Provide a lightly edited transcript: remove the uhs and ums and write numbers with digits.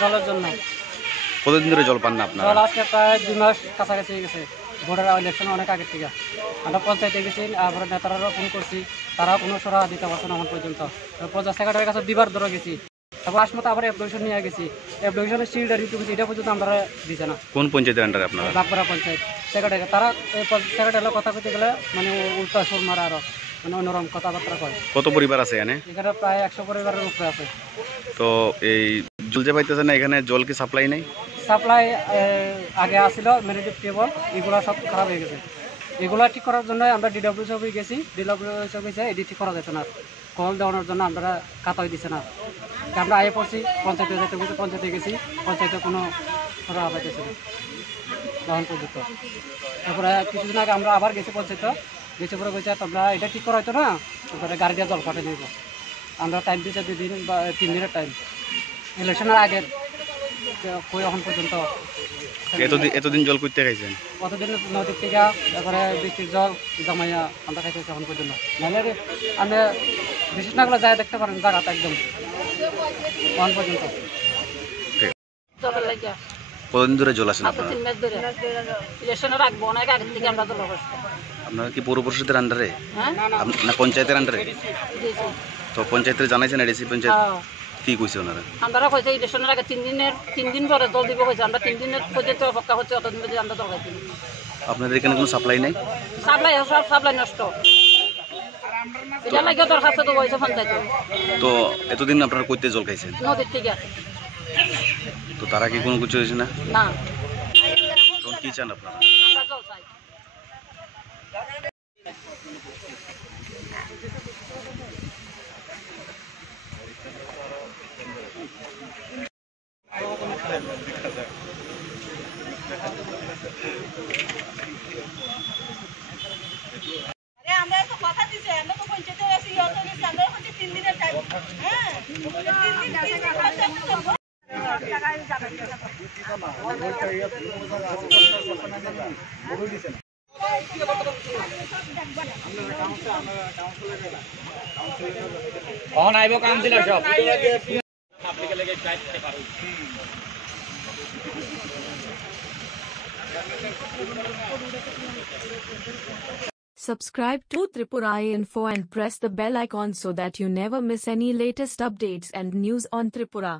জলের জন্য। কতদিন ধরে জল পান না আপনারা? জল আজকে প্রায় 2 মাস কাছাকাছি গেছে। ভোটের ইলেকশন অনেক আগের থেকে আমরা পঞ্চায়েতে গেছি, তারপরে নেতারাও ফোন করছি, তারাও কোনো সরা দিতে পারছে না এখন পর্যন্ত। পঞ্চায়েত সেক্রেটারির কাছে দুবার ধরে গেছি, তারপর আসমতো আবার অ্যাপ্লিকেশন নিয়ে গেছি। অ্যাপ্লিকেশনের সিলটা রিটু গেছি, এটা পর্যন্ত আমরা দিছে না। কোন পঞ্চায়েতের আন্ডারে আপনারা? বাগপাড়া পঞ্চায়েত সেক্রেটারি। তারা সেক্রেটারির কথা কইতে গেলে মানে উল্টা সুর মারা, আরো মানে অন্যরকম কথাবার্তা কয়। কত পরিবার আছে এখানে? এখানে প্রায় 100 পরিবারের উপরে আছে। তো এই জল যে পাইতেছে না, এখানে জল কি সাপ্লাই নেই? সাপ্লাই আগে আসছিল মেরিটিভ টেবল, এগুলো সব খারাপ হয়ে গেছে। এগুলো ঠিক করার জন্য আমরা ডিডব্লিউসি অফিসে গেছি, ডিডব্লিউসি অফিসে এটি ঠিক করা যেত না, কল দেওয়ানোর জন্য আমরা কাতাই দিছে না। আমরা আগে পড়ছি পঞ্চায়েতে যেতে বলতে, পঞ্চায়েতে গেছি, পঞ্চায়েতে কোনো সরা পাইতেছে না তখন পর্যন্ত। তারপরে কিছুদিন আগে আমরা আবার গেছি পঞ্চায়েতে, গেছে পরে গেছে তোমরা এটা ঠিক করা হতো না, তারপরে গাড়ি দিয়ে জল পাঠিয়ে দিব। আমরা টাইম দিয়েছি 2 দিন বা 3 দিনের টাইম, ইলেকশনের আগের। কই এখন পর্যন্ত এতদিন জল করতে খাইছেন? কতদিন নদীর থেকে, তারপরে বৃষ্টির জল জমাইয়া আমরা খাইতেছি এখন পর্যন্ত। নাহলে আমি বিশেষ না করে যায় দেখতে পারেন জায়গাটা একদম এখন পর্যন্ত। কতদিন ধরে জল আসেন আপনারা? 3 মাস ধরে। ইলেকশনের আগে অনেক আগের থেকে আমরা জল পাচ্ছি। আপনারা কি পৌর পরিষদের আন্ডারে না পঞ্চায়েতের আন্ডারে? তো পঞ্চায়েতের জানাইছেন? এডিসি পঞ্চায়েত কি কইছে ওনারা? আমরা কইছে ইলেকশনের আগে 3 দিন পরে জল দিব কইছে। আমরা 3 দিনের পর্যন্ত অপেক্ষা হচ্ছে, অতদিন পর্যন্ত আমরা জল পাইছি। আপনাদের এখানে কোনো সাপ্লাই নেই? সাপ্লাই সব সাপ্লাই নষ্ট। এটা লাগে দরখাস্ত তো হয়েছে পঞ্চায়েতে। তো এতদিন আপনারা কইতে জল খাইছেন? নদীর থেকে। তো তারা কি কোনো কিছু হয়েছে না? না। তখন কি চান আপনারা? আমরা জল চাই। আমরা তো কথা দিছি, আমরা তো পঞ্চায়েতে আছি, অত দিছি, আমরা হচ্ছে 3 দিনের টাইম। হ্যাঁ 3 দিন কখন আইব কাউন্সিলর সব? Subscribe to Tripura Info and press the bell icon so that you never miss any latest updates and news on Tripura.